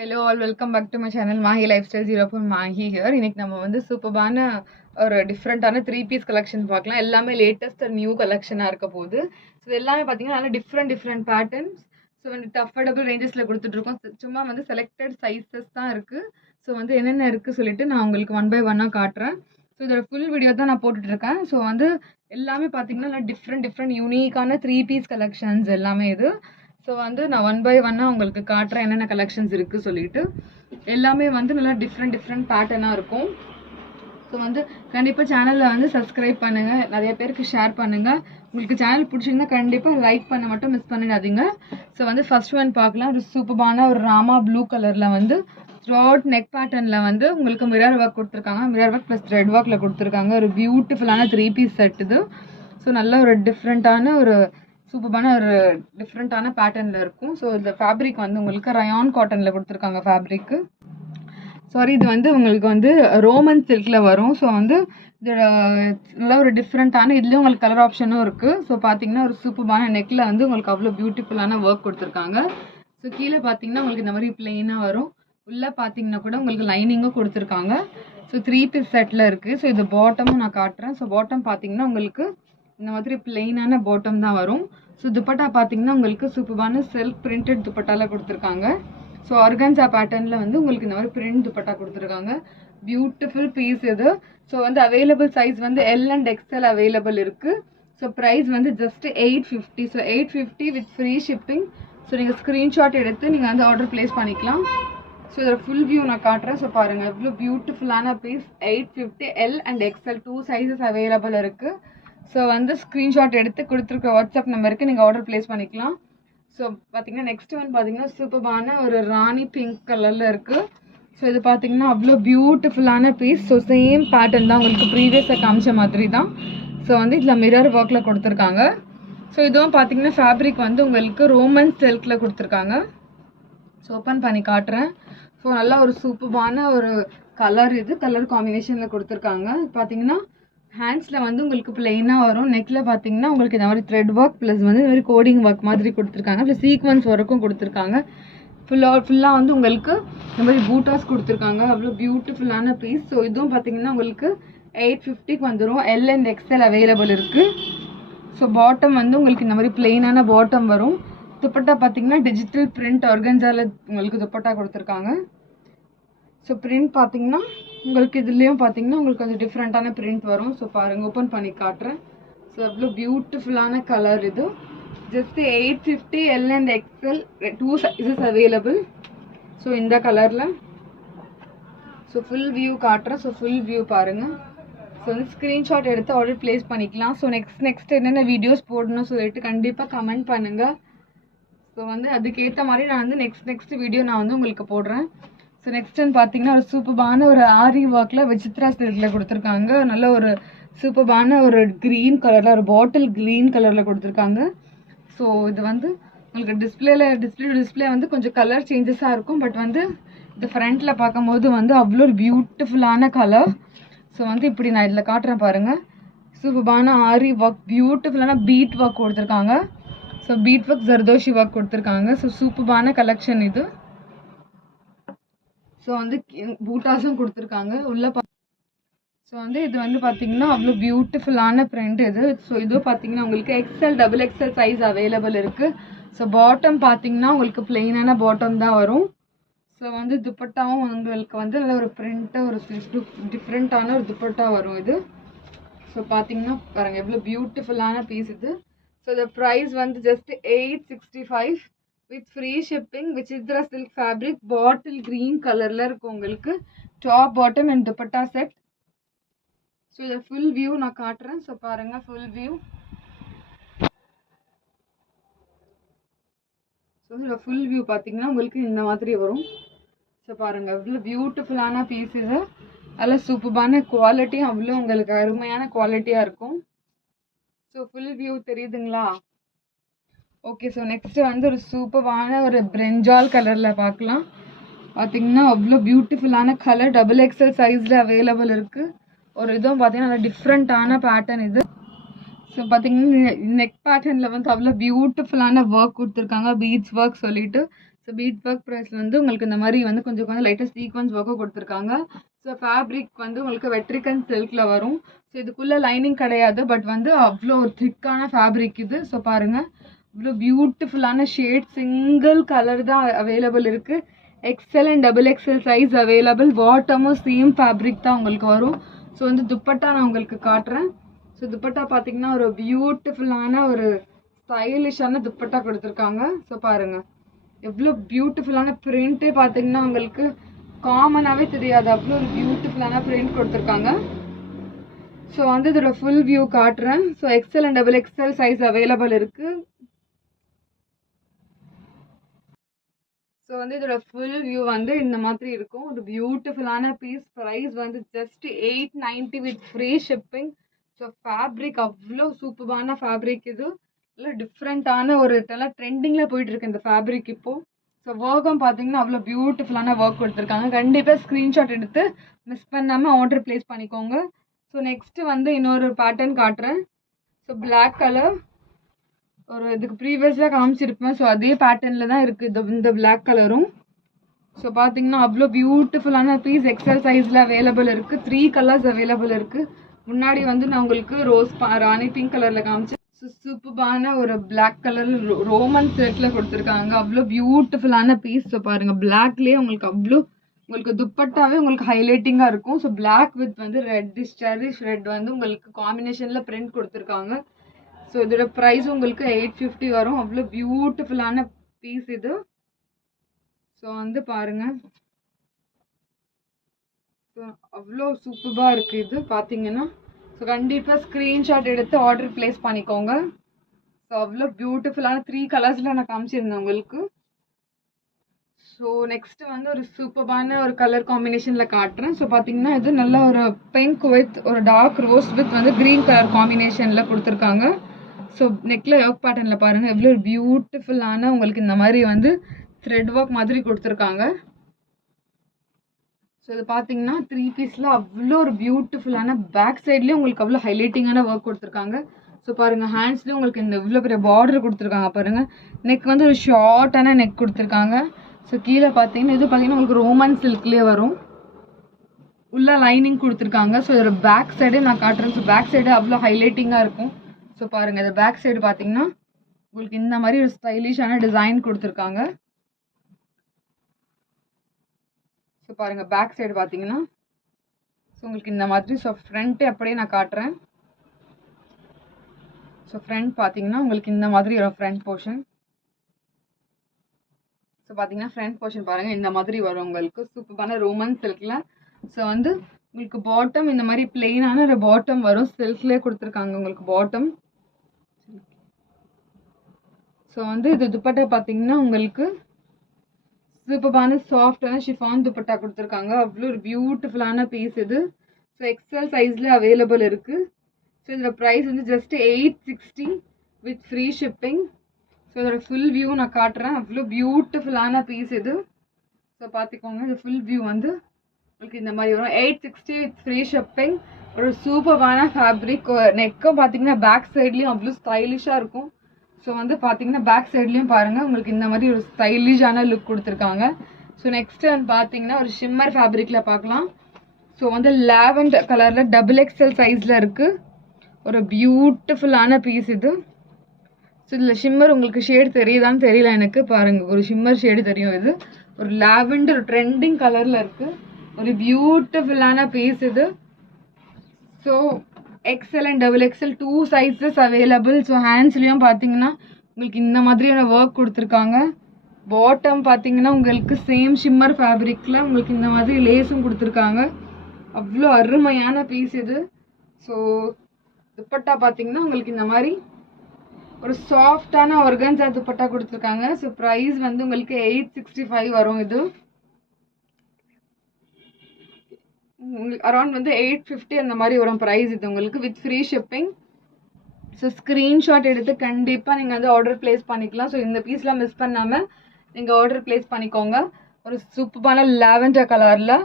Hello all, welcome back to my channel Mahi Lifestyle 0 from Mahi here. இன்னைக்கு நம்ம வந்து சூப்பரான ஒரு டிஃப்ரெண்டான 3 பீஸ் கலெக்ஷன் பார்க்கலாம். எல்லாமே லேட்டஸ்ட் நியூ கலெக்ஷனாக இருக்க போகுது. ஸோ எல்லாமே பார்த்தீங்கன்னா நல்லா டிஃப்ரெண்ட் பேட்டர்ன்ஸ். ஸோ வந்துட்டு அஃபோர்டபுள் ரேஞ்சஸில் கொடுத்துட்ருக்கோம். சும்மா வந்து செலக்டட் சைஸஸ் தான் இருக்குது. ஸோ வந்து என்னென்ன இருக்குது சொல்லிட்டு நான் உங்களுக்கு ஒன் பை ஒன்னாக காட்டுறேன். ஸோ இதோட ஃபுல் வீடியோ தான் நான் போட்டுட்ருக்கேன். ஸோ வந்து எல்லாமே பார்த்தீங்கன்னா நல்லா டிஃப்ரெண்ட் யூனிக்கான 3 பீஸ் கலெக்ஷன்ஸ் எல்லாமே இது. ஸோ வந்து நான் ஒன் பை ஒன்னாக உங்களுக்கு காட்டுறேன் என்னென்ன கலெக்ஷன்ஸ் இருக்குது சொல்லிட்டு. எல்லாமே வந்து நல்லா டிஃப்ரெண்ட் பேட்டர்னாக இருக்கும். ஸோ வந்து கண்டிப்பாக சேனலில் வந்து சப்ஸ்கிரைப் பண்ணுங்கள், நிறைய பேருக்கு ஷேர் பண்ணுங்கள். உங்களுக்கு சேனல் பிடிச்சிங்கன்னா கண்டிப்பாக லைக் பண்ண மட்டும் மிஸ் பண்ணிடாதீங்க. ஸோ வந்து ஃபர்ஸ்ட் ஒன் பார்க்கலாம். ஒரு சூப்பரான ஒரு ராமா ப்ளூ கலரில் வந்து த்ரோட் நெக் பேட்டர்னில் வந்து உங்களுக்கு மிரர் ஒர்க் கொடுத்துருக்காங்க. மிரர் ஒர்க் ப்ளஸ் த்ரெட் ஒர்க்கில் கொடுத்துருக்காங்க. ஒரு பியூட்டிஃபுல்லான 3 பீஸ் செட் இது. ஸோ நல்ல ஒரு டிஃப்ரெண்ட்டான ஒரு சூப்பரான ஒரு டிஃப்ரெண்ட்டான பேட்டர்னில் இருக்கும். ஸோ இந்த ஃபேப்ரிக் வந்து உங்களுக்கு ரயான் காட்டனில் கொடுத்துருக்காங்க ஃபேப்ரிக்கு. சாரி, இது வந்து உங்களுக்கு வந்து ரோமன் சில்கில் வரும். ஸோ வந்து இதோட நல்ல ஒரு டிஃப்ரெண்ட்டான இதுலேயும் உங்களுக்கு கலர் ஆப்ஷனும் இருக்குது. ஸோ பார்த்தீங்கன்னா ஒரு சூப்பரான நெக்கில் வந்து உங்களுக்கு அவ்வளோ பியூட்டிஃபுல்லான ஒர்க் கொடுத்துருக்காங்க. ஸோ கீழே பார்த்தீங்கன்னா உங்களுக்கு இந்த மாதிரி பிளெயினாக வரும். உள்ளே பார்த்தீங்கன்னா கூட உங்களுக்கு லைனிங்கும் கொடுத்துருக்காங்க. ஸோ 3 பீஸ் செட்டில் இருக்குது. ஸோ இது பாட்டமும் நான் காட்டுறேன். ஸோ பாட்டம் பார்த்தீங்கன்னா உங்களுக்கு இந்த மாதிரி பிளெயினான பாட்டம் தான் வரும். ஸோ துப்பட்டா பார்த்தீங்கன்னா உங்களுக்கு சூப்பரான செல்ஃப் பிரிண்டட் துப்பட்டால கொடுத்துருக்காங்க. ஸோ ஆர்கன்ஸா பேட்டர்னில் வந்து உங்களுக்கு இந்த மாதிரி பிரிண்ட் துப்பட்டா கொடுத்துருக்காங்க. பியூட்டிஃபுல் பீஸ் இது. ஸோ வந்து அவைலபிள் சைஸ் வந்து எல் அண்ட் எக்ஸ்எல் அவைலபிள் இருக்குது. ஸோ ப்ரைஸ் வந்து just 850. So 850 with free shipping. So நீங்கள் ஸ்க்ரீன்ஷாட் எடுத்து நீங்கள் வந்து ஆர்டர் ப்ளேஸ் பண்ணிக்கலாம். ஸோ இதோட ஃபுல் வியூ நான் காட்டுறேன். ஸோ பாருங்கள் எவ்வளோ பியூட்டிஃபுல்லான piece. 850 L and XL 2 sizes available இருக்குது. ஸோ வந்து ஸ்க்ரீன்ஷாட் எடுத்து கொடுத்துருக்க வாட்ஸ்அப் நம்பருக்கு நீங்கள் ஆர்டர் ப்ளேஸ் பண்ணிக்கலாம். ஸோ பார்த்தீங்கன்னா நெக்ஸ்ட் ஒன் பார்த்தீங்கன்னா சூப்பரான ஒரு ராணி பிங்க் கலரில் இருக்குது. ஸோ இது பார்த்தீங்கன்னா அவ்வளோ பியூட்டிஃபுல்லான பீஸ். ஸோ சேம் பேட்டர்ன் தான் உங்களுக்கு ப்ரீவியஸாக காமிச்ச மாதிரி தான். ஸோ வந்து இதில் மிரர் ஒர்க்கில் கொடுத்துருக்காங்க. ஸோ இதுவும் பார்த்தீங்கன்னா ஃபேப்ரிக் வந்து உங்களுக்கு ரோமன் சில்கில் கொடுத்துருக்காங்க. ஸோ ஓப்பன் பண்ணி காட்டுறேன். ஸோ நல்லா ஒரு சூப்பரான ஒரு கலர், இது கலர் காம்பினேஷனில் கொடுத்துருக்காங்க. பார்த்தீங்கன்னா ஹேண்ட்ஸில் வந்து உங்களுக்கு பிளெயினாக வரும். நெக்கில் பார்த்தீங்கன்னா உங்களுக்கு இந்த மாதிரி த்ரெட் ஒர்க் ப்ளஸ் வந்து இந்த மாதிரி கோடிங் ஒர்க் மாதிரி கொடுத்துருக்காங்க. ப்ளஸ் சீக்வன்ஸ் ஒர்க்கும் கொடுத்துருக்காங்க. ஃபுல்லாக வந்து உங்களுக்கு இந்த மாதிரி பூட்டாஸ் கொடுத்துருக்காங்க. அவ்வளோ பியூட்டிஃபுல்லான பீஸ். ஸோ இதுவும் பார்த்தீங்கன்னா உங்களுக்கு 850க்கு வந்துடும். எல் அண்ட் எக்ஸ்எல் அவைலபிள் இருக்குது. ஸோ பாட்டம் வந்து உங்களுக்கு இந்த மாதிரி பிளெயினான பாட்டம் வரும். துப்பட்டா பார்த்தீங்கன்னா டிஜிட்டல் பிரிண்ட் ஆர்கன்ஸால உங்களுக்கு துப்பட்டா கொடுத்துருக்காங்க. ஸோ பிரிண்ட் பார்த்தீங்கன்னா உங்களுக்கு இதுலேயும் பார்த்தீங்கன்னா உங்களுக்கு கொஞ்சம் டிஃப்ரெண்ட்டான பிரிண்ட் வரும். ஸோ பாருங்கள், ஓப்பன் பண்ணி காட்டுறேன். ஸோ எவ்வளோ பியூட்டிஃபுல்லான கலர் இது. Just 850 L and XL 2 sizes available. So இந்த கலரில். ஸோ ஃபுல் வியூ காட்டுறேன். ஸோ ஃபுல் வியூ பாருங்கள். ஸோ வந்து ஸ்க்ரீன்ஷாட் எடுத்து ஆர்டர் ப்ளேஸ் பண்ணிக்கலாம். ஸோ நெக்ஸ்ட் என்னென்ன வீடியோஸ் போடணும்னு சொல்லிட்டு கண்டிப்பாக கமெண்ட் பண்ணுங்கள். ஸோ வந்து அதுக்கேற்ற மாதிரி நான் வந்து நெக்ஸ்ட் வீடியோ நான் வந்து உங்களுக்கு போடுறேன். ஸோ நெக்ஸ்ட் பார்த்தீங்கன்னா ஒரு சூப்பரான ஒரு ஆரி ஒர்க்கில் விசித்ரா சில்கில் கொடுத்துருக்காங்க. நல்ல ஒரு சூப்பரான ஒரு க்ரீன் கலரில், ஒரு பாட்டில் க்ரீன் கலரில் கொடுத்துருக்காங்க. ஸோ இது வந்து உங்களுக்கு டிஸ்பிளே வந்து கொஞ்சம் கலர் சேஞ்சஸாக இருக்கும். பட் வந்து இது ஃப்ரண்ட்டில் பார்க்கும்போது வந்து அவ்வளோ ஒரு பியூட்டிஃபுல்லான கலர். ஸோ வந்து இப்படி நான் இதில் காட்டுறேன் பாருங்கள். சூப்பரான ஆரி ஒர்க், பியூட்டிஃபுல்லான பீட் ஒர்க் கொடுத்துருக்காங்க. So beat work zardozi work கொடுத்துருக்காங்க. ஸோ சூப்பரான கலெக்ஷன் இது. ஸோ வந்து பூட்டாஸும் கொடுத்துருக்காங்க உள்ள. ஸோ வந்து இது வந்து பார்த்தீங்கன்னா அவ்வளோ பியூட்டிஃபுல்லான பிரிண்ட் இது. ஸோ இதுவும் பார்த்தீங்கன்னா உங்களுக்கு XL double XL size available இருக்குது. ஸோ பாட்டம் பார்த்தீங்கன்னா உங்களுக்கு பிளெயினான பாட்டம் தான் வரும். ஸோ வந்து துப்பட்டாவும் உங்களுக்கு வந்து நல்ல ஒரு பிரிண்ட்டாக ஒரு டிஃப்ரெண்ட்டான ஒரு துப்பட்டா வரும் இது. ஸோ பார்த்தீங்கன்னா பாருங்கள் எவ்வளோ பியூட்டிஃபுல்லான பீஸ் இது. ஸோ இந்த ப்ரைஸ் வந்து just 865 with free shipping. Vichitra silk fabric, bottle green கலரில் இருக்கும் உங்களுக்கு. Top bottom and dupatta set. So இதை ஃபுல் வியூ நான் காட்டுறேன். ஸோ பாருங்கள் ஃபுல் வியூ. ஸோ இதோட ஃபுல் வியூ பார்த்தீங்கன்னா உங்களுக்கு இந்த மாதிரி வரும். ஸோ பாருங்கள் எவ்வளோ பியூட்டிஃபுல்லான பீஸ் இது. அதில் சூப்பரான குவாலிட்டியும் அவ்வளோ உங்களுக்கு அருமையான குவாலிட்டியாக இருக்கும். ஸோ ஃபுல் வியூ தெரியுதுங்களா? ஓகே. ஸோ நெக்ஸ்ட்டு வந்து ஒரு சூப்பரான ஒரு பிரிஞ்சால் கலரில் பார்க்கலாம். பார்த்தீங்கன்னா அவ்வளோ பியூட்டிஃபுல்லான கலர், டபுள் எக்ஸ்எல் சைஸில் அவைலபிள் இருக்குது. ஒரு இதுவும் பார்த்தீங்கன்னா நல்லா டிஃப்ரெண்ட்டான பேட்டர்ன் இது. ஸோ பார்த்தீங்கன்னா நெக் பேட்டர்னில் வந்து அவ்வளோ பியூட்டிஃபுல்லான ஒர்க் கொடுத்துருக்காங்க, பீட்ஸ் ஒர்க் சொல்லிட்டு. ஸோ பீட் ஒர்க் ப்ரைஸில் வந்து உங்களுக்கு இந்த மாதிரி வந்து கொஞ்சம் லைட்டாக சீக்வன்ஸ் ஒர்க்கும் கொடுத்துருக்காங்க. ஸோ ஃபேப்ரிக் வந்து உங்களுக்கு வெட்ரிகன் சில்கில் வரும். ஸோ இதுக்குள்ளே லைனிங் கிடையாது, பட் வந்து அவ்வளோ ஒரு திக்கான ஃபேப்ரிக் இது. ஸோ பாருங்கள், இவ்வளோ பியூட்டிஃபுல்லான ஷேட், சிங்கிள் கலர் தான் அவைலபிள் இருக்குது. XL and double XL size available. பாட்டமும் சேம் ஃபேப்ரிக் தான் உங்களுக்கு வரும். ஸோ வந்து துப்பட்டா நான் உங்களுக்கு காட்டுறேன். ஸோ துப்பட்டா பார்த்தீங்கன்னா ஒரு பியூட்டிஃபுல்லான ஒரு ஸ்டைலிஷான துப்பட்டா கொடுத்துருக்காங்க. ஸோ பாருங்கள், எவ்வளோ பியூட்டிஃபுல்லான பிரிண்ட்டே பார்த்தீங்கன்னா உங்களுக்கு காமனாகவே தெரியாது, அவ்வளோ ஒரு பியூட்டிஃபுல்லான பிரிண்ட் கொடுத்துருக்காங்க. ஸோ வந்து இதோட ஃபுல் வியூ காட்டுறேன். So XL and double XL size available இருக்குது. ஸோ வந்து இதோட ஃபுல் வியூ வந்து இந்த மாதிரி இருக்கும். ஒரு பியூட்டிஃபுல்லான பீஸ். ப்ரைஸ் வந்து just 890 with free shipping. So fabric அவ்வளோ சூப்பரான ஃபேப்ரிக் இது. இல்லை டிஃப்ரெண்ட்டான ஒரு நல்லா ட்ரெண்டிங்கில் போயிட்டு இருக்கு இந்த ஃபேப்ரிக் இப்போது. ஸோ ஒர்க்கும் பார்த்தீங்கன்னா அவ்வளோ பியூட்டிஃபுல்லான ஒர்க் கொடுத்துருக்காங்க. கண்டிப்பாக ஸ்க்ரீன்ஷாட் எடுத்து மிஸ் பண்ணாமல் ஆர்டர் ப்ளேஸ் பண்ணிக்கோங்க. ஸோ நெக்ஸ்ட்டு வந்து இன்னொரு பேட்டர்ன் காட்டுறேன். ஸோ பிளாக் கலர் ஒரு இதுக்கு ப்ரீவியஸாக காமிச்சிருப்பேன். ஸோ அதே பேட்டர்னில் தான் இருக்குது இந்த பிளாக் கலரும். ஸோ பார்த்தீங்கன்னா அவ்வளோ பியூட்டிஃபுல்லான பீஸ். எக்ஸல் சைஸில் அவைலபிள் இருக்குது. 3 கலர்ஸ் அவைலபிள் இருக்குது. முன்னாடி வந்து நான் உங்களுக்கு ராணி பிங்க் கலரில் காமிச்சேன். ஸோ சூப்பரான ஒரு பிளாக் கலரில் ரோமன் சில்கில் கொடுத்துருக்காங்க. அவ்வளோ பியூட்டிஃபுல்லான பீஸ். ஸோ பாருங்கள், பிளாக்லேயே உங்களுக்கு துப்பட்டாவே உங்களுக்கு ஹைலைட்டிங்காக இருக்கும். ஸோ பிளாக் வித் வந்து செரிஷ் ரெட் வந்து உங்களுக்கு காம்பினேஷனில் பிரிண்ட் கொடுத்துருக்காங்க. ஸோ இதோட ப்ரைஸ் உங்களுக்கு 850 வரும். அவ்வளோ பியூட்டிஃபுல்லான பீஸ் இது. ஸோ வந்து பாருங்கள், ஸோ அவ்வளோ சூப்பராக இருக்குது இது பார்த்தீங்கன்னா. ஸோ கண்டிப்பாக ஸ்க்ரீன்ஷாட் எடுத்து ஆர்டர் ப்ளேஸ் பண்ணிக்கோங்க. ஸோ அவ்வளோ பியூட்டிஃபுல்லான 3 கலர்ஸில் நான் காமிச்சிருந்தேன் உங்களுக்கு. ஸோ நெக்ஸ்ட்டு வந்து ஒரு சூப்பரான ஒரு கலர் காம்பினேஷனில் காட்டுறேன். ஸோ பார்த்தீங்கன்னா இது நல்ல ஒரு பிங்க் வித் ஒரு டார்க் ரோஸ் வித் வந்து க்ரீன் கலர் காம்பினேஷனில் கொடுத்துருக்காங்க. ஸோ நெக்கில் யோக் பேட்டர்னில் பாருங்கள், எவ்வளோ பியூட்டிஃபுல்லான உங்களுக்கு இந்த மாதிரி வந்து த்ரெட் ஒர்க் மாதிரி கொடுத்துருக்காங்க. ஸோ இது பார்த்தீங்கன்னா 3 பீஸில் அவ்வளோ ஒரு பியூட்டிஃபுல்லான பேக் சைட்லேயும் உங்களுக்கு அவ்வளோ ஹைலைட்டிங்கான ஒர்க் கொடுத்துருக்காங்க. ஸோ பாருங்கள், ஹேண்ட்ஸ்லேயும் உங்களுக்கு இந்த இவ்வளோ பெரிய பார்டர் கொடுத்துருக்காங்க பாருங்கள். நெக் வந்து ஒரு ஷார்ட்டான நெக் கொடுத்துருக்காங்க. ஸோ கீழே பார்த்தீங்கன்னா இது பார்த்தீங்கன்னா உங்களுக்கு ரோமன் சில்க்லேயே வரும். உள்ள லைனிங் கொடுத்துருக்காங்க. ஸோ இதோட பேக் சைடு நான் காட்டுறேன். ஸோ பேக் சைடு அவ்வளோ ஹைலைட்டிங்காக இருக்கும். ஸோ பாருங்கள், இந்த பேக் சைடு பார்த்தீங்கன்னா உங்களுக்கு இந்த மாதிரி ஒரு ஸ்டைலிஷான டிசைன் கொடுத்துருக்காங்க. ஸோ பாருங்கள், பேக் சைடு பார்த்தீங்கன்னா ஸோ உங்களுக்கு இந்த மாதிரி. ஸோ ஃப்ரண்ட்டு அப்படியே நான் காட்டுறேன். ஸோ ஃப்ரண்ட் பார்த்தீங்கன்னா உங்களுக்கு இந்த மாதிரி ஒரு ஃப்ரண்ட் போர்ஷன். ஸோ பார்த்தீங்கன்னா ஃப்ரண்ட் போர்ஷன் பாருங்கள், இந்த மாதிரி வரும் உங்களுக்கு சூப்பரான ரோமன் சில்கில். ஸோ வந்து உங்களுக்கு பாட்டம் இந்த மாதிரி பிளெயினான ஒரு பாட்டம் வரும். சில்க்லேயே கொடுத்துருக்காங்க உங்களுக்கு பாட்டம். ஸோ வந்து இது துப்பட்டா பார்த்தீங்கன்னா உங்களுக்கு சூப்பரான சாஃப்டான ஷிஃபான் துப்பட்டா கொடுத்துருக்காங்க. அவ்வளோ ஒரு பியூட்டிஃபுல்லான பீஸ் இது. ஸோ எக்ஸ்எல் சைஸில் அவைலபிள் இருக்குது. ஸோ இதோட ப்ரைஸ் வந்து just 860 with free shipping. So இதோட ஃபுல் வியூ நான் காட்டுறேன். அவ்வளோ பியூட்டிஃபுல்லான பீஸ் இது. ஸோ பார்த்துக்கோங்க, இது ஃபுல் வியூ வந்து உங்களுக்கு இந்த மாதிரி வரும். 860 வித் ஃப்ரீ ஷிப்பிங். ஒரு சூப்பரான ஃபேப்ரிக். நெக்கும் பார்த்தீங்கன்னா பேக் சைட்லேயும் அவ்வளோ ஸ்டைலிஷாக இருக்கும். ஸோ வந்து பார்த்தீங்கன்னா பேக் சைட்லேயும் பாருங்கள், உங்களுக்கு இந்த மாதிரி ஒரு ஸ்டைலிஷான லுக் கொடுத்துருக்காங்க. ஸோ நெக்ஸ்ட் வந்து பார்த்தீங்கன்னா ஒரு ஷிம்மர் ஃபேப்ரிக்கில் பார்க்கலாம். ஸோ வந்து லாவெண்டர் கலரில் டபுள் எக்ஸ்எல் சைஸில் இருக்குது. ஒரு பியூட்டிஃபுல்லான பீஸ் இது. ஸோ இதில் ஷிம்மர் உங்களுக்கு ஷேடு தெரியுதான்னு தெரியல எனக்கு. பாருங்கள், ஒரு ஷிம்மர் ஷேடு தெரியும். இது ஒரு லாவெண்டர் ட்ரெண்டிங் கலரில் இருக்குது. ஒரு பியூட்டிஃபுல்லான பீஸ் இது. So XL and double XL 2 sizes available. So ஹேண்ட்ஸ்லேயும் பார்த்தீங்கன்னா உங்களுக்கு இந்த மாதிரியான ஒர்க் கொடுத்துருக்காங்க. பாட்டம் பார்த்தீங்கன்னா உங்களுக்கு சேம் ஷிம்மர் ஃபேப்ரிக்கில் உங்களுக்கு இந்த மாதிரி லேஸும் கொடுத்துருக்காங்க. அவ்வளோ அருமையான பீஸ் இது. ஸோ துப்பட்டா பார்த்தீங்கன்னா உங்களுக்கு இந்த மாதிரி ஒரு சாஃப்டான ஆர்கன்ஸா துப்பட்டா கொடுத்துருக்காங்க. ஸோ ப்ரைஸ் வந்து உங்களுக்கு 865 வரும். இது உங்களுக்கு அரௌண்ட் வந்து 850 அந்த மாதிரி வரும் ப்ரைஸ் இது உங்களுக்கு with free shipping. So screenshot எடுத்து கண்டிப்பாக நீங்கள் வந்து ஆர்டர் ப்ளேஸ் பண்ணிக்கலாம். ஸோ இந்த பீஸ்லாம் மிஸ் பண்ணாமல் நீங்கள் ஆர்டர் ப்ளேஸ் பண்ணிக்கோங்க. ஒரு சூப்பரான லாவெண்டர் கலரில்.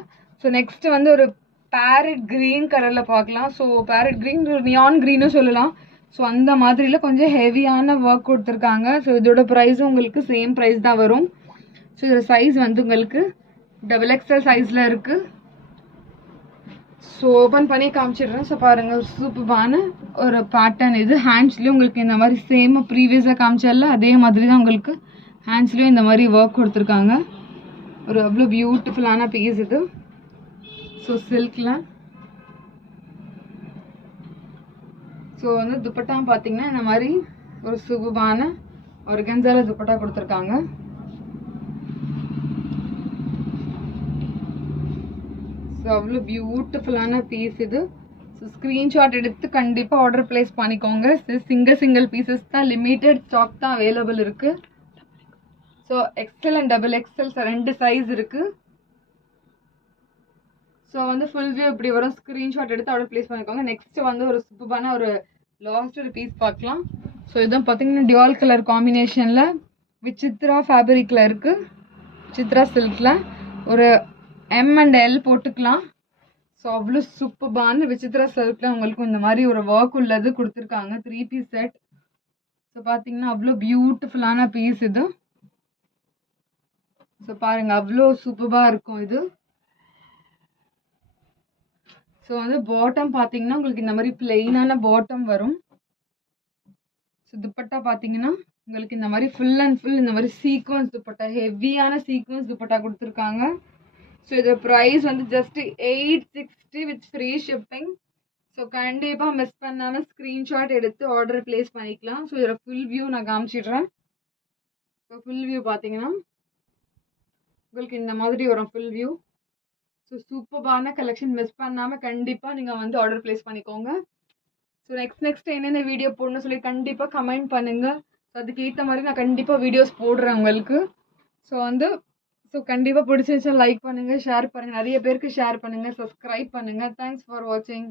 ஸோ நெக்ஸ்ட்டு வந்து ஒரு பேரட் க்ரீன் கலரில் பார்க்கலாம். ஸோ பேரட் க்ரீன் ஒரு நியான் க்ரீனும் சொல்லலாம். ஸோ அந்த மாதிரியில் கொஞ்சம் ஹெவியான ஒர்க் கொடுத்துருக்காங்க. ஸோ இதோட ப்ரைஸும் உங்களுக்கு சேம் ப்ரைஸ் தான் வரும். ஸோ இதோட சைஸ் வந்து உங்களுக்கு XXL சைஸில் இருக்குது. ஸோ ஓப்பன் பண்ணி காமிச்சிடுறேன். ஸோ பாருங்கள், ஒரு சூப்பரான ஒரு பேட்டர்ன் இது. ஹேண்ட்ஸ்லேயும் உங்களுக்கு இந்த மாதிரி சேமாக ப்ரீவியஸாக காமிச்சால அதே மாதிரி தான் உங்களுக்கு ஹேண்ட்ஸ்லேயும் இந்த மாதிரி ஒர்க் கொடுத்துருக்காங்க. ஒரு அவ்வளோ பியூட்டிஃபுல்லான பீஸ் இது. ஸோ சில்கில். ஸோ வந்து துப்பட்டா பார்த்தீங்கன்னா இந்த மாதிரி ஒரு சூப்பரான ஒரு கெஞ்சால துப்பட்டா கொடுத்துருக்காங்க. ஸோ அவ்வளோ பியூட்டிஃபுல்லான பீஸ் இது. ஸோ ஸ்க்ரீன்ஷாட் எடுத்து கண்டிப்பாக ஆர்டர் ப்ளேஸ் பண்ணிக்கோங்க. சிங்கிள் பீசஸ் தான், லிமிட்டட் ஸ்டாக் தான் அவைலபிள் இருக்குது. So XL and XXL 2 size இருக்குது. ஸோ வந்து ஃபுல் வியூ இப்படி வரும். ஸ்க்ரீன்ஷாட் எடுத்து ஆர்டர் ப்ளேஸ் பண்ணிக்கோங்க. நெக்ஸ்ட் வந்து ஒரு சூப்பரான ஒரு லாஸ்ட் ஒரு பீஸ் பார்க்கலாம். ஸோ இதுவும் பார்த்தீங்கன்னா டியூவல் கலர் காம்பினேஷனில் விசித்ரா ஃபேப்ரிக்கில் இருக்குது. சித்ரா சில்கில் ஒரு M and L போட்டுக்கலாம். ஸோ அவ்வளோ சூப்பரான விசித்ரா சில்கில் உங்களுக்கு இந்த மாதிரி ஒரு ஒர்க் உள்ளது கொடுத்துருக்காங்க. 3 பீஸ் செட். ஸோ பார்த்தீங்கன்னா அவ்வளோ பியூட்டிஃபுல்லான பீஸ் இது. ஸோ பாருங்கள், அவ்வளோ சூப்பராக இருக்கும் இது. ஸோ வந்து பாட்டம் பார்த்தீங்கன்னா உங்களுக்கு இந்த மாதிரி பிளெயினான பாட்டம் வரும். ஸோ துப்பட்டா பார்த்தீங்கன்னா உங்களுக்கு இந்த மாதிரி ஃபுல் அண்ட் ஃபுல் இந்த மாதிரி சீக்வன்ஸ் துப்பட்டா, ஹெவியான சீக்வன்ஸ் துப்பட்டா கொடுத்துருக்காங்க. ஸோ இதோட ப்ரைஸ் வந்து just 860 with free shipping. So கண்டிப்பாக மிஸ் பண்ணாமல் ஸ்க்ரீன்ஷாட் எடுத்து ஆர்டர் ப்ளேஸ் பண்ணிக்கலாம். ஸோ இதோட ஃபுல் வியூ நான் காமிச்சிடுறேன். ஸோ ஃபுல் வியூ பார்த்தீங்கன்னா உங்களுக்கு இந்த மாதிரி வரும் ஃபுல் வியூ. ஸோ சூப்பரான கலெக்ஷன், மிஸ் பண்ணாமல் கண்டிப்பாக நீங்கள் வந்து ஆர்டர் ப்ளேஸ் பண்ணிக்கோங்க. ஸோ நெக்ஸ்ட் என்னென்ன வீடியோ போடணும்னு சொல்லி கண்டிப்பாக கமெண்ட் பண்ணுங்கள். ஸோ அதுக்கு ஏற்ற மாதிரி நான் கண்டிப்பாக வீடியோஸ் போடுறேன் உங்களுக்கு. ஸோ கண்டிப்பாக பிடிச்சிருந்துச்சா லைக் பண்ணுங்கள், ஷேர் பண்ணுங்கள், நிறைய பேருக்கு ஷேர் பண்ணுங்கள், சப்ஸ்கிரைப் பண்ணுங்கள். தேங்க்ஸ் ஃபார் வாட்சிங்.